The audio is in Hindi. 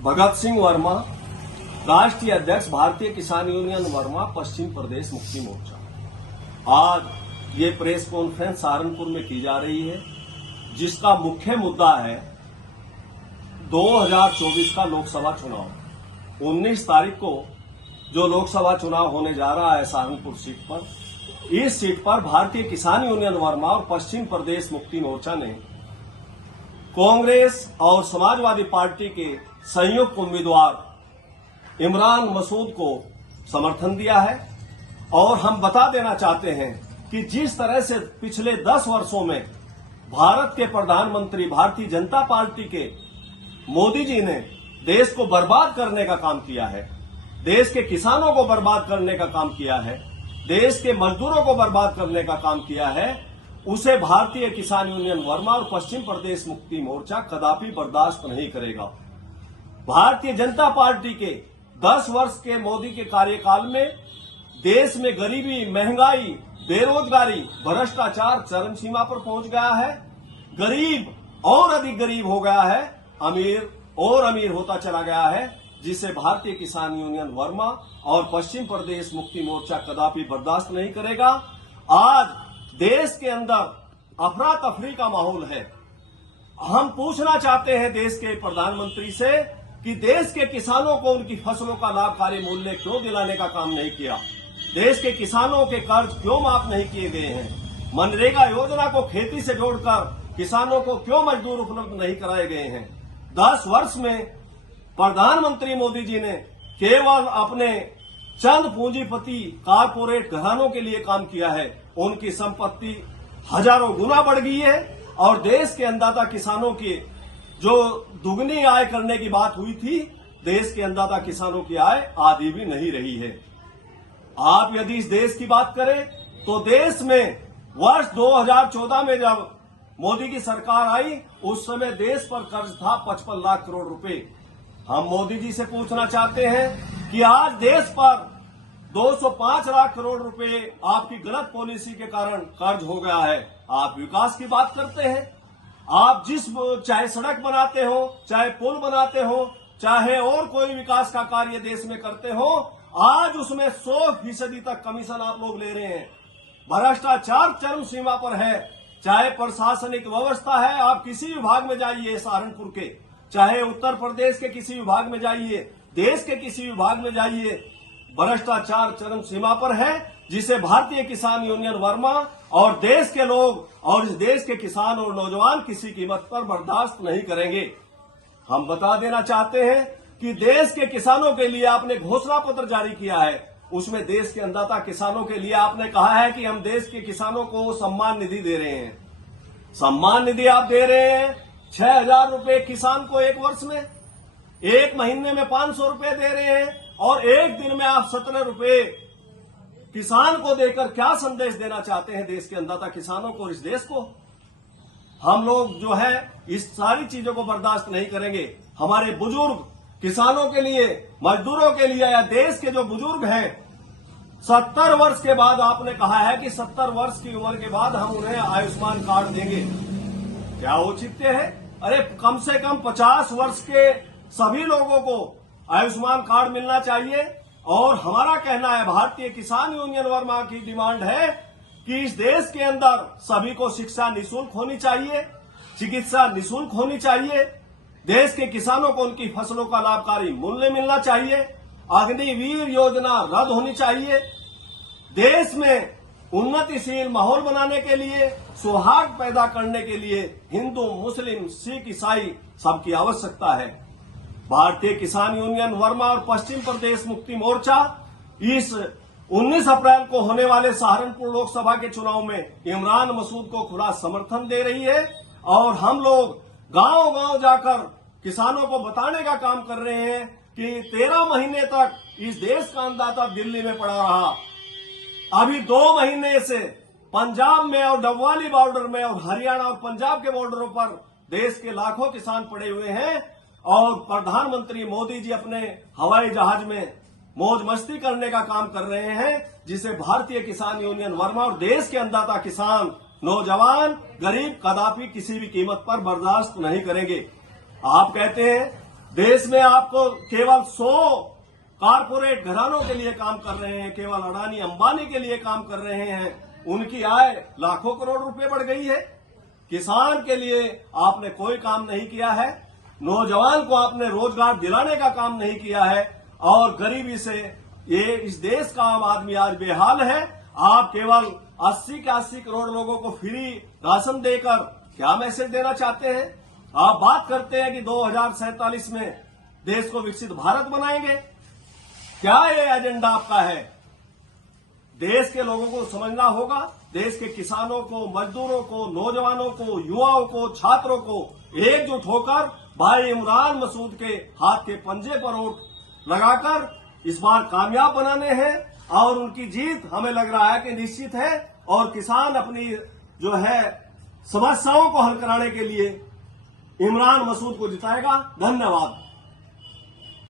भगत सिंह वर्मा, राष्ट्रीय अध्यक्ष भारतीय किसान यूनियन वर्मा, पश्चिम प्रदेश मुक्ति मोर्चा। आज ये प्रेस कॉन्फ्रेंस सहारनपुर में की जा रही है, जिसका मुख्य मुद्दा है 2024 का लोकसभा चुनाव। 19 तारीख को जो लोकसभा चुनाव होने जा रहा है सहारनपुर सीट पर, इस सीट पर भारतीय किसान यूनियन वर्मा और पश्चिम प्रदेश मुक्ति मोर्चा ने कांग्रेस और समाजवादी पार्टी के संयुक्त उम्मीदवार इमरान मसूद को समर्थन दिया है। और हम बता देना चाहते हैं कि जिस तरह से पिछले 10 वर्षों में भारत के प्रधानमंत्री भारतीय जनता पार्टी के मोदी जी ने देश को बर्बाद करने का काम किया है, देश के किसानों को बर्बाद करने का काम किया है, देश के मजदूरों को बर्बाद करने का काम किया है, उसे भारतीय किसान यूनियन वर्मा और पश्चिम प्रदेश मुक्ति मोर्चा कदापि बर्दाश्त नहीं करेगा। भारतीय जनता पार्टी के 10 वर्ष के मोदी के कार्यकाल में देश में गरीबी, महंगाई, बेरोजगारी, भ्रष्टाचार चरम सीमा पर पहुंच गया है। गरीब और अधिक गरीब हो गया है, अमीर और अमीर होता चला गया है, जिसे भारतीय किसान यूनियन वर्मा और पश्चिम प्रदेश मुक्ति मोर्चा कदापि बर्दाश्त नहीं करेगा। आज देश के अंदर अफरा तफरी का माहौल है। हम पूछना चाहते हैं देश के प्रधानमंत्री से कि देश के किसानों को उनकी फसलों का लाभकारी मूल्य क्यों दिलाने का काम नहीं किया, देश के किसानों के कर्ज क्यों माफ नहीं किए गए हैं, मनरेगा योजना को खेती से जोड़कर किसानों को क्यों मजदूर उपलब्ध नहीं कराए गए हैं। 10 वर्ष में प्रधानमंत्री मोदी जी ने केवल अपने चंद पूंजीपति कारपोरेट घरानों के लिए काम किया है। उनकी संपत्ति हजारों गुना बढ़ गई है और देश के अन्नदाता किसानों की जो दुगनी आय करने की बात हुई थी, देश के अन्नदाता किसानों की आय आधी भी नहीं रही है। आप यदि इस देश की बात करें तो देश में वर्ष 2014 में जब मोदी की सरकार आई, उस समय देश पर कर्ज था 55 लाख करोड़ रुपए। हम मोदी जी से पूछना चाहते हैं कि आज देश पर 205 लाख करोड़ रुपए आपकी गलत पॉलिसी के कारण कर्ज हो गया है। आप विकास की बात करते हैं, आप चाहे सड़क बनाते हो, चाहे पुल बनाते हो, चाहे और कोई विकास का कार्य देश में करते हो, आज उसमें 100% तक कमीशन आप लोग ले रहे हैं। भ्रष्टाचार चरम सीमा पर है। चाहे प्रशासनिक व्यवस्था है, आप किसी विभाग में जाइए सहारनपुर के, चाहे उत्तर प्रदेश के किसी विभाग में जाइए, देश के किसी विभाग में जाइए, भ्रष्टाचार चरम सीमा पर है, जिसे भारतीय किसान यूनियन वर्मा और देश के लोग और इस देश के किसान और नौजवान किसी कीमत पर बर्दाश्त नहीं करेंगे। हम बता देना चाहते हैं कि देश के किसानों के लिए आपने घोषणा पत्र जारी किया है। उसमें देश के अन्नदाता किसानों के लिए आपने कहा है कि हम देश के किसानों को सम्मान निधि दे रहे हैं। सम्मान निधि आप दे रहे हैं 6,000 रुपए किसान को एक वर्ष में, एक महीने में 500 रुपए दे रहे हैं और एक दिन में आप 17 रुपए किसान को देकर क्या संदेश देना चाहते हैं देश के अन्नदाता किसानों को और इस देश को। हम लोग जो है इस सारी चीजों को बर्दाश्त नहीं करेंगे। हमारे बुजुर्ग किसानों के लिए, मजदूरों के लिए या देश के जो बुजुर्ग हैं, 70 वर्ष के बाद आपने कहा है कि 70 वर्ष की उम्र के बाद हम उन्हें आयुष्मान कार्ड देंगे। क्या औचित्य है? अरे कम से कम 50 वर्ष के सभी लोगों को आयुष्मान कार्ड मिलना चाहिए। और हमारा कहना है, भारतीय किसान यूनियन वर्मा की डिमांड है कि इस देश के अंदर सभी को शिक्षा निःशुल्क होनी चाहिए, चिकित्सा निःशुल्क होनी चाहिए, देश के किसानों को उनकी फसलों का लाभकारी मूल्य मिलना चाहिए, अग्निवीर योजना रद्द होनी चाहिए। देश में उन्नतिशील माहौल बनाने के लिए, सौहार्द पैदा करने के लिए हिंदू, मुस्लिम, सिख, ईसाई सबकी आवश्यकता है। भारतीय किसान यूनियन वर्मा और पश्चिम प्रदेश मुक्ति मोर्चा इस 19 अप्रैल को होने वाले सहारनपुर लोकसभा के चुनाव में इमरान मसूद को खुला समर्थन दे रही है। और हम लोग गांव-गांव जाकर किसानों को बताने का काम कर रहे हैं कि 13 महीने तक इस देश का अन्नदाता दिल्ली में पड़ा रहा। अभी 2 महीने से पंजाब में और डबवाली बॉर्डर में और हरियाणा और पंजाब के बॉर्डरों पर देश के लाखों किसान पड़े हुए हैं और प्रधानमंत्री मोदी जी अपने हवाई जहाज में मौज मस्ती करने का काम कर रहे हैं, जिसे भारतीय किसान यूनियन वर्मा और देश के अन्नदाता किसान, नौजवान, गरीब कदापि किसी भी कीमत पर बर्दाश्त नहीं करेंगे। आप कहते हैं देश में आपको केवल 100 कारपोरेट घरानों के लिए काम कर रहे हैं, केवल अडानी अंबानी के लिए काम कर रहे हैं। उनकी आय लाखों करोड़ रुपए बढ़ गई है। किसान के लिए आपने कोई काम नहीं किया है, नौजवान को आपने रोजगार दिलाने का काम नहीं किया है, और गरीबी से ये इस देश का आम आदमी आज बेहाल है। आप केवल 80 के 80 करोड़ लोगों को फ्री राशन देकर क्या मैसेज देना चाहते हैं? आप बात करते हैं कि 2047 में देश को विकसित भारत बनाएंगे। क्या ये एजेंडा आपका है? देश के लोगों को समझना होगा, देश के किसानों को, मजदूरों को, नौजवानों को, युवाओं को, छात्रों को एकजुट होकर भाई इमरान मसूद के हाथ के पंजे पर वोट लगाकर इस बार कामयाब बनाने हैं। और उनकी जीत हमें लग रहा है कि निश्चित है, और किसान अपनी जो है समस्याओं को हल कराने के लिए इमरान मसूद को जिताएगा। धन्यवाद।